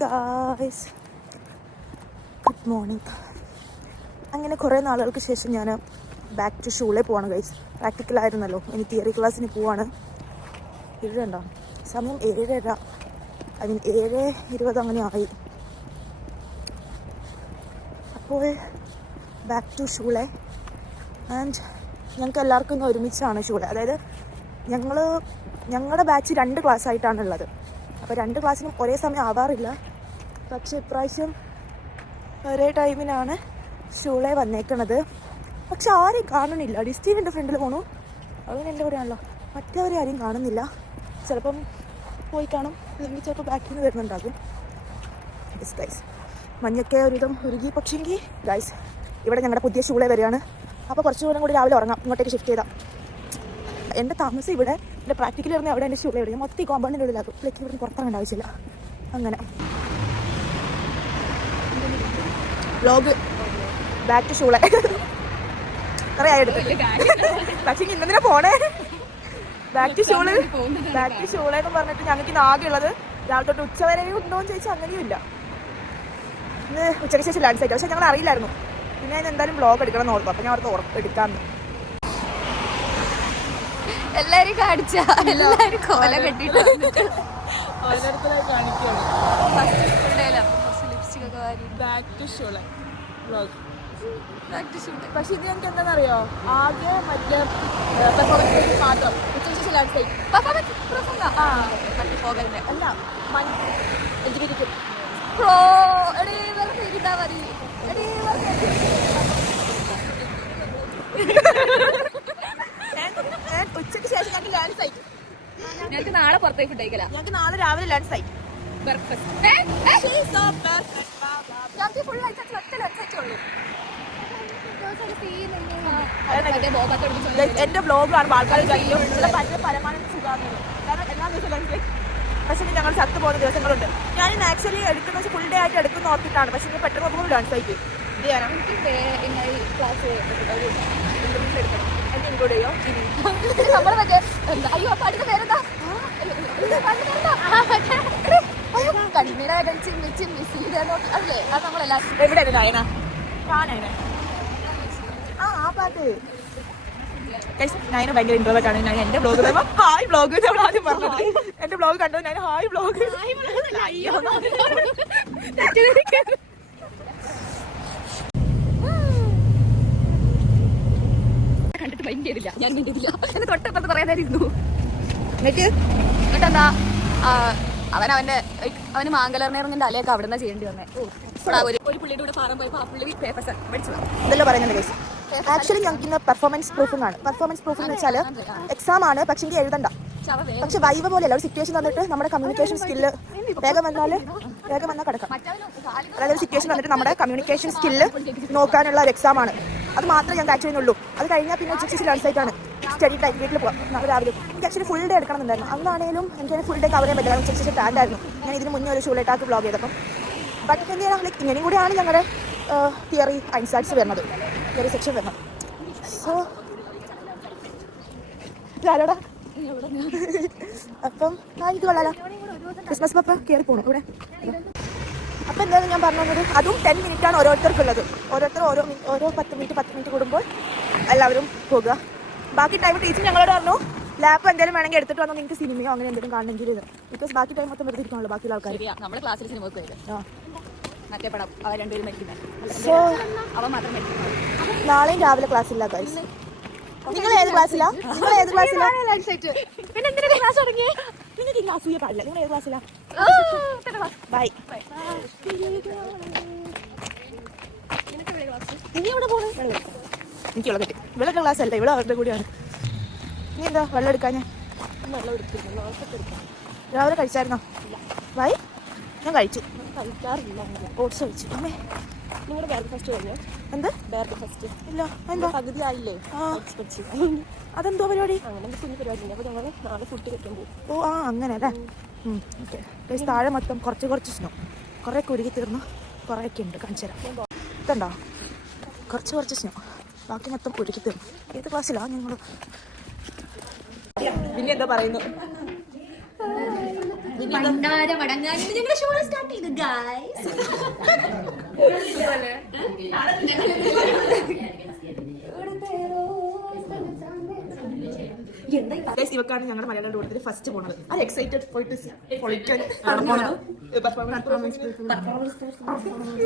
Guys, good morning. അങ്ങനെ കുറേ നാളുകൾക്ക് ശേഷം ഞാൻ ബാക്ക് ടു ഷൂളിൽ പോവാണ് ഗൈസ്. പ്രാക്ടിക്കലായിരുന്നല്ലോ, ഇനി തിയറി ക്ലാസ്സിന് പോവാണ്. ഇരുണ്ടോ സമയം 7:30, ഐ മീൻ 7:20 അങ്ങനെ ആയി. അപ്പോൾ ബാക്ക് ടു ഷൂളെ. ആൻഡ് ഞങ്ങൾക്ക് എല്ലാവർക്കും ഇന്ന് ഒരുമിച്ചാണ് ഷൂളെ. അതായത് ഞങ്ങളുടെ ബാച്ച് 2 ക്ലാസ് ആയിട്ടാണുള്ളത്. അപ്പോൾ 2 ക്ലാസ്സിനും ഒരേ സമയം ആവാറില്ല. പക്ഷേ ഇപ്രാവശ്യം ഒരേ ടൈമിനാണ് ഷൂളെ വന്നേക്കണത്. പക്ഷെ ആരെയും കാണണില്ല. ഡിസ്റ്റീൻ എൻ്റെ ഫ്രണ്ടിൽ പോണു, അവൻ എൻ്റെ കൂടെയാണല്ലോ. മറ്റവരെ ആരെയും കാണുന്നില്ല. ചിലപ്പം പോയി കാണും, അല്ലെങ്കിൽ ചിലപ്പോൾ ബാക്കിൽ നിന്ന് വരുന്നുണ്ടാകും. യെസ് ഗൈസ്, മഞ്ഞൊക്കെ ഒരുവിധം ഉരുകി. പക്ഷേങ്കിൽ ഗൈസ്, ഇവിടെ ഞങ്ങളുടെ പുതിയ ഷൂളെ വരികയാണ്. അപ്പോൾ കുറച്ച് ദൂരം കൂടി രാവിലെ ഉറങ്ങാം, ഇങ്ങോട്ടേക്ക് ഷിഫ്റ്റ് ചെയ്താൽ. എൻ്റെ താമസം ഇവിടെ, എൻ്റെ പ്രാക്ടിക്കൽ പറഞ്ഞാൽ അവിടെ എൻ്റെ ഷൂളെ വരിക. മൊത്തം ഈ കോമ്പൗണ്ടിൻ്റെ ഉള്ളിലാക്കും. ലൈക്ക് ഇവിടെ പുറത്തിറങ്ങേണ്ട ആവശ്യമില്ല. അങ്ങനെ വ്ലോഗ് ബാക്ക് ടു ഷൂളെ കുറേ ആയെടുത്ത്. പക്ഷേ ഇന്നെന്തിനാ പോണേ? ബാക്ക് ടു ഷൂളെ എന്ന് പറഞ്ഞിട്ട് ഞങ്ങൾക്ക് ഇന്ന് ആകെയുള്ളത് രാവിലെ തൊട്ട് ഉച്ച വരെ ഉണ്ടോ എന്ന് ചോദിച്ചാൽ അങ്ങനെയും ഇല്ല. ഇന്ന് ഉച്ചയ്ക്ക് ശേഷം ലാൻഡ് സൈറ്റ്. പക്ഷെ ഞങ്ങൾ അറിയില്ലായിരുന്നു. പിന്നെ ഞാൻ എന്തായാലും വ്ലോഗ് എടുക്കണം എന്ന് ഓർക്കും. അപ്പം ഞാൻ ഓർത്ത് എടുക്കാമെന്ന്. എല്ലാരും കാണിച്ച എല്ലാരും കോല കെട്ടിട്ട് പക്ഷെ ഇത് ഞങ്ങൾക്ക് എന്താണെന്നറിയോ, ആകെ മറ്റേ പെർഫോമൻസ് മാത്രം. ഉച്ചയ്ക്ക് ലാൻഡ് സൈറ്റ് അല്ല, എൽജിബിടിക്ക് ഉച്ചയ്ക്ക് ശേഷം ഞങ്ങൾക്ക് ലാൻഡ് സൈറ്റ്. ഞങ്ങൾക്ക് നാളെ പുറത്തേക്ക് ഫുഡേക്കല. ഞങ്ങൾക്ക് നാളെ രാവിലെ ലാൻഡ് സൈറ്റ്. എന്റെ ബ്ലോഗാണ് ആൾക്കാർ കഴിയും. പരമാനന്ദ സുഖമാണ്. കാരണം എല്ലാ ദിവസവും പക്ഷേ ഞങ്ങൾ ചത്തു പോകുന്ന ദിവസങ്ങളുണ്ട്. ഞാൻ ആക്ച്വലി എടുക്കുന്ന വെച്ചാൽ ഫുൾ ഡേ ആയിട്ട് എടുക്കുന്ന ഓർത്തിട്ടാണ്. പക്ഷേ ഞാൻ പെട്ടെന്ന് നോക്കുമ്പോൾ ലാൻഡ് സൈറ്റ് ഇത് ചെയ്യാനാണ്. എന്നെ ഇൻക്ലൂഡ് ചെയ്യോ? എവിടെ നയന? ആ പാട്ട് നയന ഭയങ്കര ഇൻട്രോവേർട്ട് ആണ്. ഞാൻ എന്റെ ബ്ലോഗ് ഹായ് ബ്ലോഗ് ആദ്യം പറഞ്ഞത്. എന്റെ ബ്ലോഗ് കണ്ടത് ഞാൻ ഹായ് ബ്ലോഗ്. കണ്ടിട്ട് മൈൻഡ് ചെയ്തില്ല, ഞാൻ മൈൻഡ് ചെയ്തില്ല. എന്നെ തൊട്ടപ്പുറത്ത് പറയാൻ ഇരുന്നു. എന്നിട്ടെന്താ അവന് മാങ്കലറിനിറങ്ങിന്റെ അലയൊക്കെ അവിടെ നിന്ന് ചെയ്യേണ്ടി വന്നേ. ഒരു പുള്ളിയുടെ കൂടെ ഫാറം പോയപ്പോ ആ പുള്ളി പേപ്പർ ഇതെല്ലാം പറയുന്നുണ്ട് ഗൈസ്. ആക്ച്വലി ഞങ്ങൾക്ക് ഇന്ന് പെർഫോമൻസ് പ്രൂഫിംഗ് ആണ്. പെർഫോമൻസ് പ്രൂഫിംഗ് എന്ന് വെച്ചാൽ എക്സാം ആണ്, പക്ഷേ എഴുതണ്ട. പക്ഷെ വൈവ പോലെയല്ല, ഒരു സിറ്റുവേഷൻ തന്നിട്ട് നമ്മുടെ കമ്മ്യൂണിക്കേഷൻ സ്കില്ല് വേഗം വന്നാൽ കിടക്കാം. അതായത് ഒരു സിറ്റുവേഷൻ തന്നിട്ട് നമ്മുടെ കമ്മ്യൂണിക്കേഷൻ സ്കില്ല് നോക്കാനുള്ള ഒരു എക്സാം ആണ്. അത് മാത്രമേ ഞങ്ങൾക്ക് ആക്ച്വലി ഉള്ളൂ. അത് കഴിഞ്ഞാൽ പിന്നെ ഉച്ചയ്ക്ക് ലാൻഡ് സൈറ്റ് ആണ്. സ്റ്റഡി ടൈം വീട്ടിൽ പോകാം നാളെ രാവിലെ. എനിക്ക് ആക്ച്വലി ഫുൾ ഡേ എടുക്കണമെന്നുണ്ടായിരുന്നു. അന്നാണേലും എനിക്ക് ഫുൾ ഡേ കവർ ചെയ്യാൻ പറ്റില്ല. ഉച്ചയ്ക്ക് ശേഷം ടാൻഡായിരുന്നു. ഞാൻ ഇതിന് മുന്നേ ഒരു ഷൂളേട്ടാക്ക് ബ്ലോഗ് ചെയ്തപ്പം. ബട്ട് എന്ത് ചെയ്യണം, ലൈക്ക് ഇങ്ങനെയും കൂടിയാണ് ഞങ്ങളുടെ തിയറി ഇൻസൈറ്റ്സ് വരുന്നത്, തിയറി സെക്ഷൻ വരുന്നത്. സോ ആരോടാ അപ്പം എനിക്ക് കൊള്ളാലോ. ക്രിസ്മസ് പപ്പ കയറി പോകണം ഇവിടെ. അപ്പം എന്തായാലും ഞാൻ പറഞ്ഞു തന്നത്, അതും 10 മിനിറ്റാണ് ഓരോരുത്തർക്കുള്ളത്. ഓരോരുത്തർ ഓരോ 10 മിനിറ്റ് കൂടുമ്പോൾ എല്ലാവരും പോകുക. ബാക്കി ടൈം ടീച്ചർ ഞങ്ങളോട് പറഞ്ഞു, ലാപ്പ് എന്തെങ്കിലും വേണമെങ്കിൽ എടുത്തിട്ട് വന്നാൽ നിങ്ങൾക്ക് സിനിമയോ അങ്ങനെ എന്തെങ്കിലും കാണണമെങ്കിൽ ഇത്. ബിക്കോസ് ബാക്കി ടൈം മൊത്തം വെറുതെ ഇരിക്കണല്ലോ ബാക്കിയുള്ള ആൾക്കാർ. നമ്മുടെ ക്ലാസ്സിൽ സിനിമ മറ്റേ പടം അവർ രണ്ടുപേരും മരിക്കുന്നത്. സോ അവൻ മാത്രം മരിക്കുന്നത്. നാളെയും രാവിലെ ക്ലാസ് ഇല്ല ഗൈസ്. നിങ്ങൾ ഏത് ക്ലാസ്സിലാ? പിന്നെ എന്തിനാ ക്ലാസ് തുടങ്ങി? നിങ്ങൾക്ക് ഈ ക്ലാസ് പാടില്ല. നിങ്ങൾ ഏത് ക്ലാസ്സിലാ? ബൈ. ഇനി എവിടെ പോകണം? എനിക്ക് വെള്ളം കിട്ടി. വെള്ളം ക്ലാസ് അല്ല, ഇവിടെ അവരുടെ കൂടിയാണ്. നീ എന്താ വെള്ളം എടുക്കാൻ? ഞാൻ വെള്ളം എടുത്തില്ല. രാവിലെ കഴിച്ചായിരുന്നോ? ബൈ. ഞാൻ കഴിച്ചു. കഴിക്കാറില്ല. ഓട്സ് കഴിച്ചു. അമ്മേ, നിങ്ങളുടെ ബ്രേക്ക്ഫാസ്റ്റ് കഴിഞ്ഞോ? എന്ത് ബ്രേക്ക്ഫാസ്റ്റ്? ഇല്ല. എന്താ പകുതി ആയില്ലേ? അതെന്തോ പരിപാടി? അങ്ങനെ കുഞ്ഞു പരിപാടി ഉണ്ട്. അപ്പോൾ ഞങ്ങൾ നാളെ ഫുഡ് കഴിക്കാൻ പോകും. ഓ ആ അങ്ങനെ അല്ലേ. ഓക്കെ. താഴെ മൊത്തം കുറച്ച് സ്നോ, കുറേ കുരുകി തീർന്നു, കുറേയൊക്കെ ഉണ്ട്. കാണിച്ചു തരാം. ഇതുണ്ടോ? കുറച്ച് സ്നോ, ബാക്കി മൊത്തം കുരുകി തീർന്നു. ഏത് ക്ലാസ്സിലാണ് നിങ്ങൾ? പിന്നെ എന്താ പറയുന്നു? പണ്ടാര മടങ്ങാനും ഞങ്ങളുടെ ഷോ സ്റ്റാർട്ട് ചെയ്തു ഗൈസ്. ഇവക്കാണ് ഞങ്ങളുടെ മലയാളം കൂട്ടത്തിൽ ഫസ്റ്റ് പോണത്. അത് എക്സൈറ്റഡ് പോയിട്ട് പൊളിക്കാൻ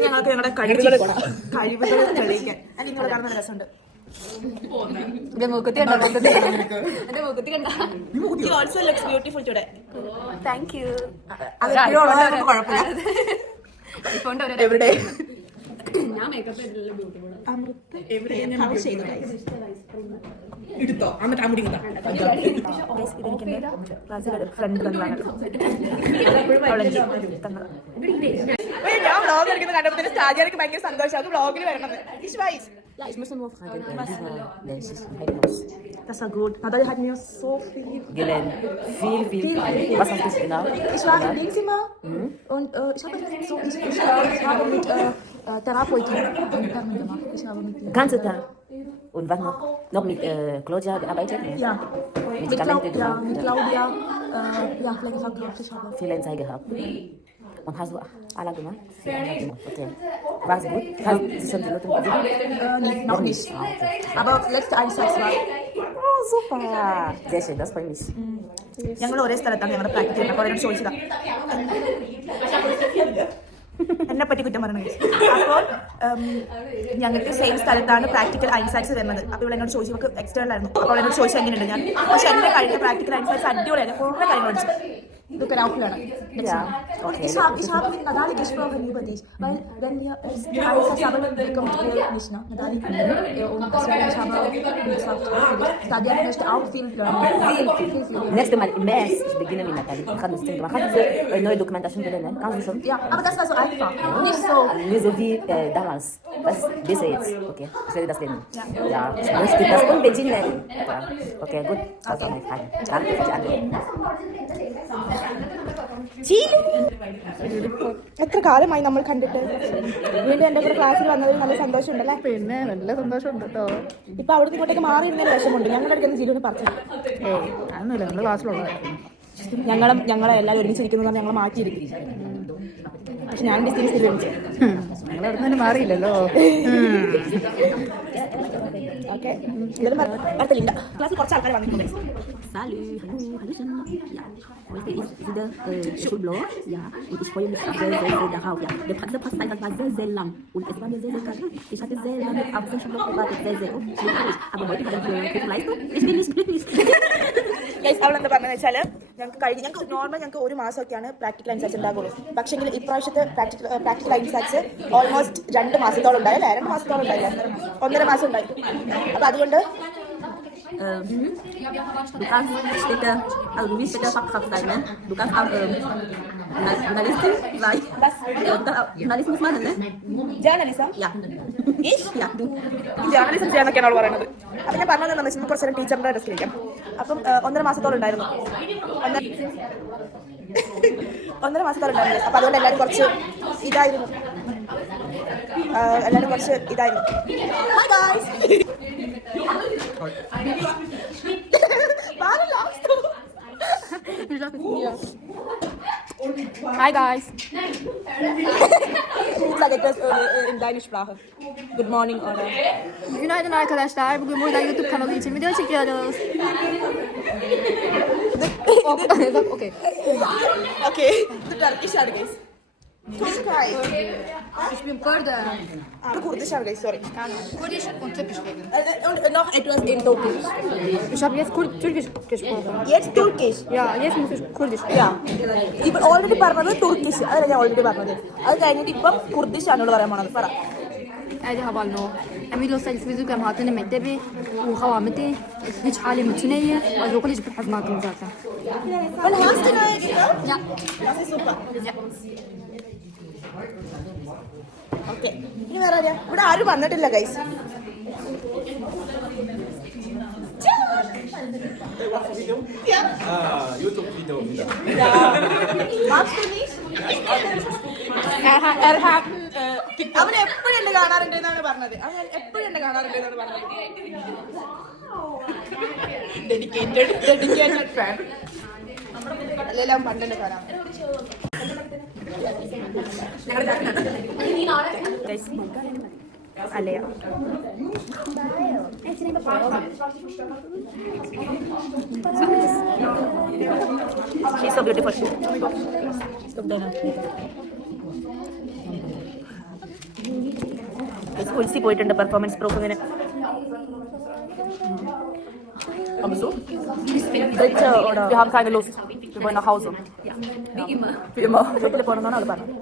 ഞങ്ങൾക്ക് ഞങ്ങളുടെ കഴിവുകൾ തെളിയിക്കാൻ നിങ്ങൾ കാണുന്ന രസമുണ്ട്. മൂക്കുത്തി കണ്ടോ? എന്റെ മൂക്കുത്തി കണ്ടോ? You also looks beautiful today. Thank you. എവിടെ ഞാൻ മേക്കപ്പ് എടുത്തോ എന്നിട്ട് അമുടി ഫ്രണ്ട് ഞാൻ വ്ളോഗ് എടുക്കുന്ന കണ്ടപ്പോൾ സ്റ്റാജിയാർക്ക് ഭയങ്കര സന്തോഷം. അത് വ്ളോഗിൽ വരണം. Ich muss nur fragen, Das war gut. Natalie hat mir so viel gelernt. Viel. Was hast du genau? Ich war im Wohnzimmer und ich habe mit Therapeutin gemacht. Ich habe mit Ganze Tag. Und was noch? Noch mit Claudia gearbeitet? Ja. Medikamente Ja, gemacht? mit Claudia. Ja, Pflegefachkraft. Ich habe Freelancer gehabt. Und hast du alle gemacht? Okay. War es gut? Hast du schon die Noten gesehen? nee, noch nicht. Aber letzte Einsatz war. Oh, super. Sehr schön, das freut mich. ഞങ്ങൾ ഒരേ സ്ഥലത്താണ് ഞങ്ങളുടെ practice ചെയ്യുന്നത്. അപ്പോൾ എന്നോട് ചോദിച്ചതാ എന്നെ പറ്റി കുറ്റം പറഞ്ഞു. അപ്പോൾ ഞങ്ങൾക്ക് സെയിം സ്ഥലത്താണ് പ്രാക്ടിക്കൽ ഐൻസാറ്റ്സ് വരുന്നത്. അപ്പോൾ ഇവിടെ എന്നോട് ചോദിച്ചു നമുക്ക് എക്സ്റ്റേണൽ ആയിരുന്നു. അപ്പോൾ എന്നോട് ചോദിച്ചു എങ്ങനെയുണ്ട് ഞാൻ. പക്ഷെ എൻ്റെ കഴിഞ്ഞ പ്രാക്ടിക്കൽ ഐൻസാറ്റ്സ് അടിപൊളിയായിരുന്നു. കുറേ കാര്യങ്ങൾ പഠിച്ചു. ഇതൊക്കെ ഒരാഫിലാണ്. Ich habe mit Natalie gesprochen über dich, weil wenn wir Einsatz haben, bekommt nicht, ne? Natalie. Und deswegen ich habe gesagt, Nadia möchte auch viel lernen. Viel. Nächstes Mal im März, ich beginne mit Natalie. Ich habe das Ding gemacht. Kannst du neue Dokumentation lernen? Kannst du schon? Ja, aber das war so einfach. Nicht so. Nicht so wie damals. Das ist besser jetzt. Okay, ich werde das lernen. Ja, ich möchte das unbedingt lernen. Ja. Okay, gut. Das war meine Frage. Danke für die Antwort. എത്ര കാലമായി നമ്മൾ കണ്ടിട്ട്. വീണ്ടും എൻ്റെ കൂടെ ക്ലാസ്സിൽ വന്നതിൽ നല്ല സന്തോഷമുണ്ടല്ലേ? പിന്നെ നല്ല സന്തോഷമുണ്ട് കേട്ടോ. ഇപ്പൊ അവിടുന്ന് ഇങ്ങോട്ടേക്ക് മാറിയിരുന്നതിന് വിഷമമുണ്ട്. ഞങ്ങളുടെ അടുക്കുന്ന ജില്ലുവിന് പറഞ്ഞു അതൊന്നുമില്ല, നമ്മൾ ക്ലാസ്സിലുള്ളത്. ഞങ്ങളെ എല്ലാവരും ഒരുമിച്ചിരിക്കുന്നത് ഞങ്ങൾ മാറ്റിയിരിക്കും. പക്ഷെ ഞാൻ ഡിസ്റ്റൻസ് ഒരുമിച്ച് ഞങ്ങൾ അവിടെ നിന്ന് മാറിയില്ലല്ലോ. ഓക്കെ അടുത്തില്ല. ക്ലാസ്സിൽ കുറച്ച് ആൾക്കാർ വന്നിട്ടുണ്ട്. Salut, hallo Jenna. Ja, heute ist wieder Schulblog. Ja, und ich freue mich sehr darauf. Ja, der Praxiseinsatz war sehr lang und es war mir sehr kalt. Ich hatte sehr lange auf den Schulblog gewartet, sehr glücklich. Aber heute haben wir gute Leistung. Ich bin nicht glücklich. അവളെന്താ പറഞ്ഞതെന്ന് വെച്ചാൽ ഞങ്ങൾക്ക് normal ഞങ്ങൾക്ക് ഒരു മാസമൊക്കെയാണ് practical ഐൻസാറ്റ്സ് ഉണ്ടാകുള്ളൂ. പക്ഷേങ്കിൽ ഇപ്രാവശ്യത്തെ practical ഐൻസാറ്റ്സ് almost 2 മാസത്തോളം ഉണ്ടായി. 2 മാസത്തോളം ഉണ്ടായില്ല, 1.5 മാസം ഉണ്ടായി. അപ്പം അതുകൊണ്ട് Du kannst später, also du willst später Fachkraft sein, ne? Du kannst auch Journalistin sein. Du kannst auch Journalismus machen, ne? Journalism. Ja. Ich? Ja, du. Journalism ചെയ്യാന്നൊക്കെയാണ് അവൾ പറയുന്നത്. അപ്പം ഞാൻ പറഞ്ഞതെന്ന് വെച്ചാൽ കുറച്ച് നേരം ടീച്ചറിൻ്റെ ഡെസ്ക് ഇരിക്കാം. അപ്പം 1.5 മാസത്തോളം ഉണ്ടായിരുന്നു. 1.5 മാസത്തോളം ഉണ്ടായിരുന്നു. അപ്പം അതുകൊണ്ട് എല്ലാവരും കുറച്ച് ഇതായിരുന്നു. Hi guys. Hi guys. Sag etwas in deiner Sprache. Good morning oder? Günaydın arkadaşlar. Bugün burada YouTube kanalı için video çekiyoruz. Okay. Okay. Du Turkish are guys. Türkei. Ich bin Kurde. Du Kurdisch are guys, sorry. Kurdisch und Türkisch reden. Und noch etwas in Türkisch. Ich habe jetzt Türkisch gesprochen. Jetzt Türkisch. Ja, jetzt muss ich Kurdisch. Ja. ഇപ്പം already പറഞ്ഞത് Turkish. അതല്ല ഞാൻ already പറഞ്ഞത്. അത് കഴിഞ്ഞിട്ട് ഇപ്പം Kurdish ആണോട് പറയാൻ പോണത്. പറ. ادي هبالنو اميلو سايس فيزو كم هاتنا مكتبي وخوامتي هيك حالي متنيه واجو كلش بحب ما كنت ذاته Und hast du neue Lieder? Ja. Das ist super. Ja. Okay. ഇനി വേറെ ആരെയാ? ഇവിടെ ആരും വന്നിട്ടില്ല guys. YouTube-Video wieder. Magst du nicht? അവൻ എപ്പോഴും എന്നെ കാണാറുണ്ട് എന്നാണ് പറഞ്ഞത്. Dedicated fan. എല്ലാം പണ്ടല്ലേ തരാം. അല്ലയോ She's so beautiful. കുൽസി പോയിട്ടുണ്ട് performance പ്രൂഫിങ്ങിന്. Wir haben keine Lust. Wir wollen nach Hause. Wie immer. വീട്ടിൽ പോകണമെന്നാണ് അവൾ പറഞ്ഞത്.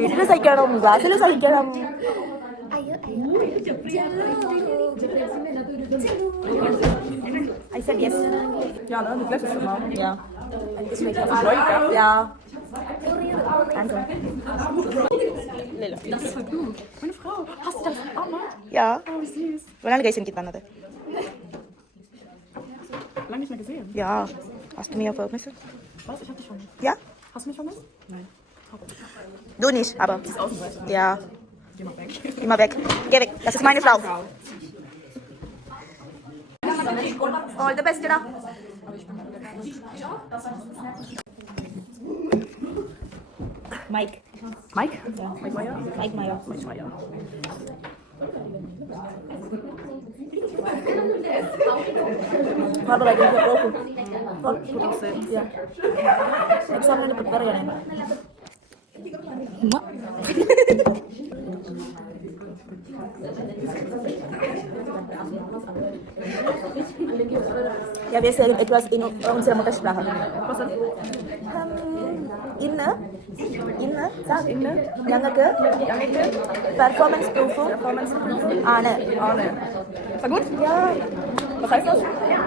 വീട്ടിൽ സഹിക്കണം, ക്ലാസ്സിൽ സഹിക്കണം. I said yes. Ja, ne? Das letzte Mal. Ja. Ja. Danke. Das ist voll gut. Meine Frau, hast du das auch noch? Ja. Oh, wie süß. ഇവനാണ് guys എനിക്ക് തന്നത്. Lange nicht mehr gesehen. Ja. Hast du mir vermissen? Was? Ich hab dich vermisst. Ja? Hast du mich vermisst? Nein. Du nicht, aber. Die ist Außenseiter. Ja. Geh mal weg. Immer weg. Geh weg. Das ist meine Frau. All the best, da. Mike. Mike? Ja. Mike Meyer? Mike Meyer. Mike Meyer. How do I get the profile? Gut aussehen. Yeah. Next time, I'm prepare ചെയ്യണേ. Ja, wir sagen etwas in unserer Muttersprache. ഇന്ന് ഞങ്ങൾക്ക് performance പ്രൂഫും ആണ്. War gut? Ja. Was heißt das?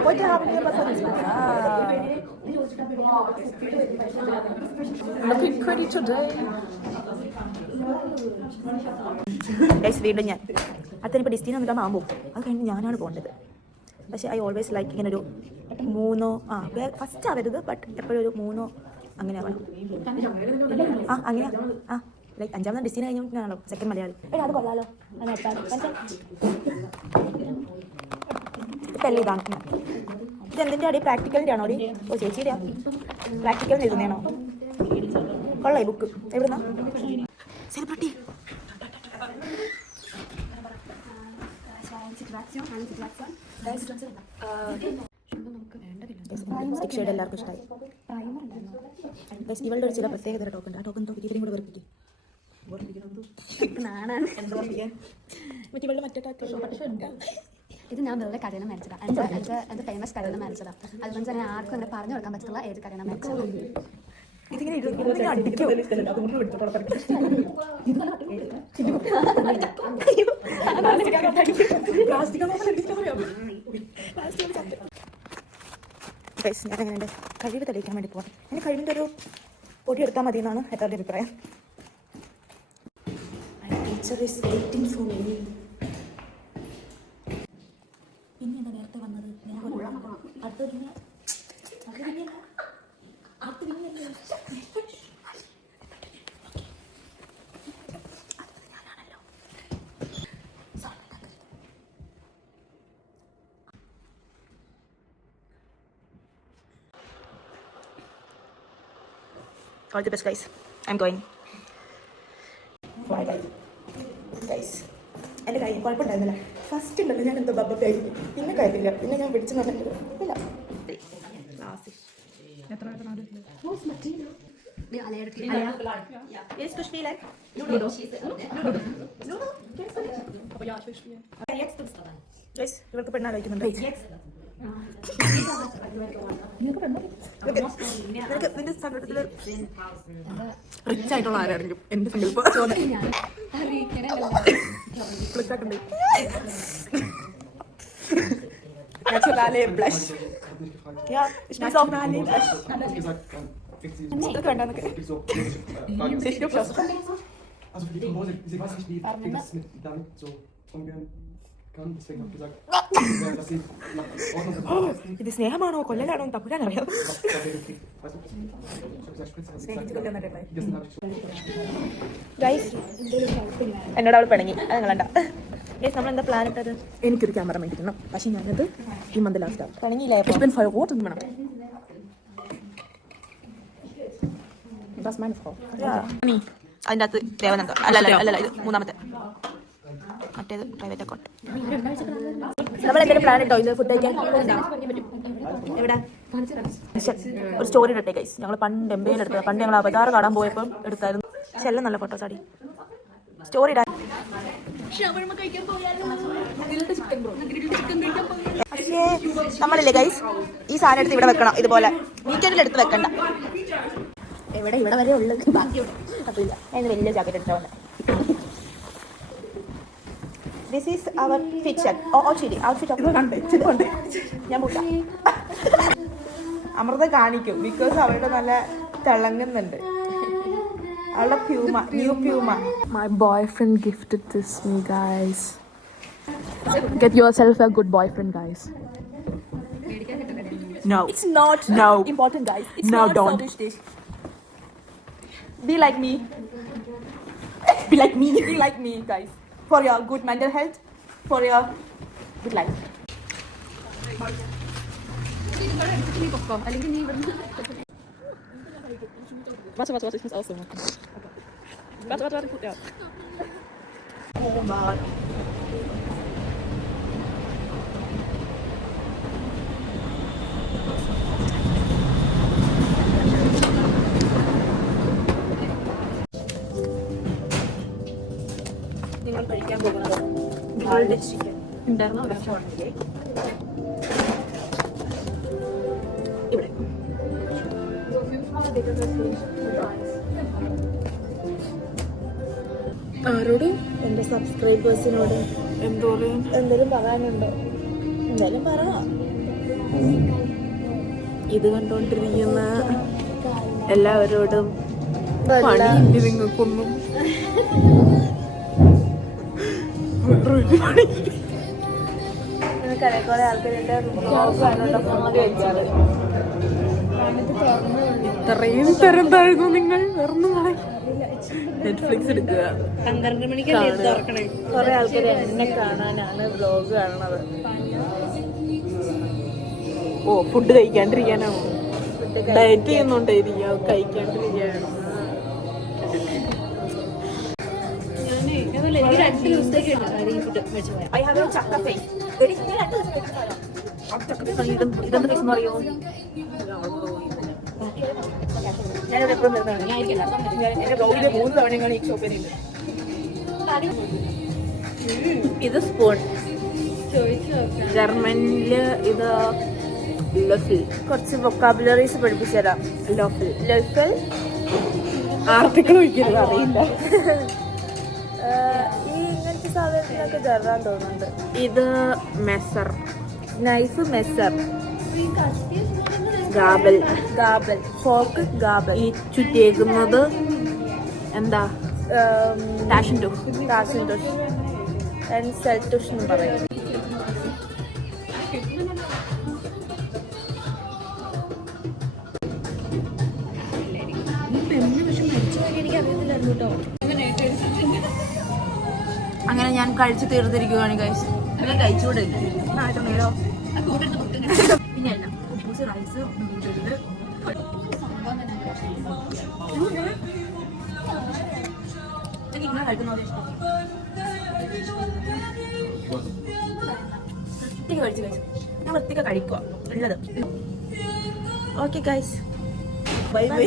Heute haben wir Performance-Proof. Looking pretty today. വീണ്ടും ഞാൻ അത്തനിപ്പോൾ ഡിസ്റ്റിനെ നിൽക്കാൻ ആകുമ്പോൾ അത് കഴിഞ്ഞ് ഞാനാണ് പോകേണ്ടത്. പക്ഷേ ഐ ഓൾവേസ് ലൈക്ക് ഇങ്ങനെ ഒരു 3 ഫസ്റ്റ് ആവരുത്, ബട്ട് എപ്പോഴും ഒരു 3 അങ്ങനെ ആവണം. അങ്ങനെയാ ലൈക്ക് 5ാമത് ഡിസ്റ്റിനെ കഴിഞ്ഞാണല്ലോ സെക്കൻഡ് മലയാളി. അത് കൊള്ളാലോ. ഇപ്പം എല്ലാം ഇതാണ്. ഇതെന്തിൻ്റെ അടി? പ്രാക്ടിക്കലിൻ്റെ ആണോ അടി? ഓ ചേച്ചിയുടെ പ്രാക്ടിക്കലിന് എഴുതുന്നതാണോ? കൊള്ളായി ബുക്ക്. എവിടുന്നാ? സെലിബ്രിറ്റി. സ്റ്റിക് ഷെയ്ഡ് എല്ലാവർക്കും ഇഷ്ടമായി. ഇവളുടെ ഒരു ചില പ്രത്യേകത ടോക്കൺ ഉണ്ട്. ആ ടോക്കൺ തോക്കി ഇവരും കൂടെ വെറുപ്പിക്കും. ഇവളുടെ മറ്റേ ഇത് ഞാൻ വെറുതെ കരയണം മേടിച്ചതാണ്. എൻ്റെ ഫേമസ് കരയണം മേടിച്ചതാണ്. അതുകൊണ്ട് തന്നെ ആർക്കും അങ്ങനെ പറഞ്ഞു കൊടുക്കാൻ പറ്റുള്ള ഏത് കരയണം മേടിച്ചത്. ഇതിങ്ങനെ ഞാനങ്ങനെ കഴിവ് തെളിയിക്കാൻ വേണ്ടി പോകാം. എൻ്റെ കഴിവിൻ്റെ ഒരു പൊടി എടുത്താൽ മതി എന്നാണ് എൻ്റെ അഭിപ്രായം. പിന്നെ എന്താ നേരത്തെ വന്നത്? അടുത്ത all the best, guys. I'm going. Guys, എൻ്റെ കാര്യം കുഴപ്പമുണ്ടായിരുന്നില്ല. ഫസ്റ്റ് ഉണ്ടല്ലോ ഞാൻ എന്തോ ബബ്ബത്തായി. പിന്നെ കാര്യമില്ല. പിന്നെ ഞാൻ പിടിച്ചു നോക്കില്ല. Willst du spielen? Ludo. Aber ja, ich will spielen. Guys, ഇവർക്ക് പെണ്ണാലോചിക്കുന്നുണ്ട്. നിന്റെ സങ്കടത്തില് റിച്ച് ആയിട്ടുള്ള ആരായിരിക്കും എന്റെ സങ്കല്പം? Naturale Blush. Ja, ich weiß auch Naturale Blush. Ich glaube schon. Also für die Thrombose, sie weiß nicht, wie das damit so umgehen kann. Deswegen habe ich gesagt, dass sie nach Ordnung sind. ഇത് സ്നേഹമാണോ കൊല്ലലാണോ തപ്പുരാൻ അറിയാം. Weißt du, ich habe gesagt, Spritze, hat sie gesagt, gegessen habe ich so. Guys എന്നോട് അവൾ പിണങ്ങി. അത് നിങ്ങളണ്ട. നമ്മൾ എന്താ plan ഇട്ടത്? എനിക്കൊരു ക്യാമറ മേടിക്കണം, പക്ഷെ ഞാനത് ഈ മന്ത് ലാസ്റ്റ് ആവും. പണിഞ്ഞില്ലേ? Ich bin verrot und വേണം. Das ist meine Frau. അതിൻ്റെ അകത്ത് ദേവനന്ദ അല്ല ഇത് മൂന്നാമത്തെ മറ്റേത് പ്രൈവറ്റ് അക്കൗണ്ട്. നമ്മളെന്തെങ്കിലും പ്ലാൻ ഇട്ടോ ഇത് ഫുഡ് കഴിക്കാൻ? എവിടെ ഒരു സ്റ്റോറി ഇട്ടേ ഗൈസ്. ഞങ്ങൾ പണ്ട് എംബയിൽ എടുത്തത്. പണ്ട് ഞങ്ങൾ അവതാർ കാണാൻ പോയപ്പോൾ എടുത്തായിരുന്നു. പക്ഷെ എല്ലാം നല്ല ഫോട്ടോസ് ആടി. സ്റ്റോറി ഇടാൻ പക്ഷേ നമ്മളില്ലേ ഗൈസ് ഈ സാധനം എടുത്ത് ഇവിടെ വെക്കണം. ഇതുപോലെ വീക്കെൻഡിൽ എടുത്ത് വെക്കണ്ട. ഇവിടെ വരെ ഉള്ളത് ബാക്കിയുണ്ട്. അപ്പോൾ ഇല്ല, അതിന് വലിയ ജാക്കറ്റ് എടുത്താൽ വന്നെ. This is our feature outfit. ഞാൻ പോട്ടാ. അമൃത കാണിക്കും ബിക്കോസ് അവളുടെ നല്ല തിളങ്ങുന്നുണ്ട്. അവളുടെ Puma, new Puma. My boyfriend gifted this me, guys. Get yourself a good boyfriend, guys. No, It's not important, guys. It's No, not don't. selfish dish. be like me. Be like me. Be like me, guys. For your good mental health, for your good life. Warte, ich muss aussuchen. Warte, gut, ja. Oh Mann. നിങ്ങൾ കഴിക്കാൻ പോകുന്നത് grilled chicken ഉണ്ടായിരുന്നു. ഇവിടെ ആരോട്? എൻ്റെ സബ്സ്ക്രൈബേഴ്സിനോട് എന്തോരം? എന്തെങ്കിലും പറയാനുണ്ടോ? എന്തായാലും പറ. ഇത് കണ്ടോണ്ടിരിക്കുന്ന എല്ലാവരോടും പണിയില്ല നിങ്ങൾക്കൊന്നും. എനിക്കറിയാം കുറെ ആൾക്കാരുടെ കഴിക്കാറ്. ഇത്രയും തരം താഴ്ന്നു നിങ്ങൾ. വെറുതെ നെറ്റ്ഫ്ലിക്സ് എടുക്കുക. 12 മണിക്കല്ലേ തുറക്കണേ. കുറെ ആൾക്കാർ എന്നെ കാണാനാണ് വ്ലോഗ് കാണുന്നത്. ഓ, ഫുഡ് കഴിക്കാണ്ടിരിക്കാനാണോ? ഡയറ്റ് ചെയ്യുന്നുണ്ടായിരിക്കാം, കഴിക്കാണ്ടിരിക്കാനാണോ? I have a chakka face. ഇതെന്ത് ഫേസ് എന്ന് പറയോ? ഞാനിവിടെ എപ്പോഴും വരുന്നതാണ്. എന്റെ ബ്ലോഗിൽ 3 തവണയാണ് ഈ ഷോപ്പിൽ. ഇത് സ്പൂൺ. ജർമ്മനില് ഇത് ലഫിൽ. കുറച്ച് വൊക്കാബുലറീസ് പഠിപ്പിച്ചു തരാം. ലഫിൽ. ലഫൽ ആർട്ടിക്കിൾ ഒഴിക്കരുത്, അറിയില്ല. ഈ ഇങ്ങനത്തെ സാധനത്തിനൊക്കെ ജറാൻ തോന്നുന്നുണ്ട്. ഇത് മെസർ. നൈഫ് മെസ്സർ. ഗാബൽ. ഗാബൽ. ഫോർക്ക് ഗാബൽ. ഈ ചുറ്റേക്കുന്നത് എന്താ? ടാഷൻ ടൂഷ്. ടാഷൻ ടൂഷ് ആൻഡ് സെൽ ടൂഷ് എന്ന് പറയും. അങ്ങനെ ഞാൻ കഴിച്ചു തീർത്തിരിക്കുകയാണ് ഗൈസ്. അങ്ങനെ കഴിച്ചുകൂടെ ആയിട്ടുണ്ടല്ലോ. പിന്നെ റൈസ് ഇങ്ങനെ കഴിക്കുന്നത് ഇഷ്ടം. കഴിച്ചു ഞാൻ വൃത്തിക്ക് കഴിക്കുക ഉള്ളത്. Okay guys, bye bye.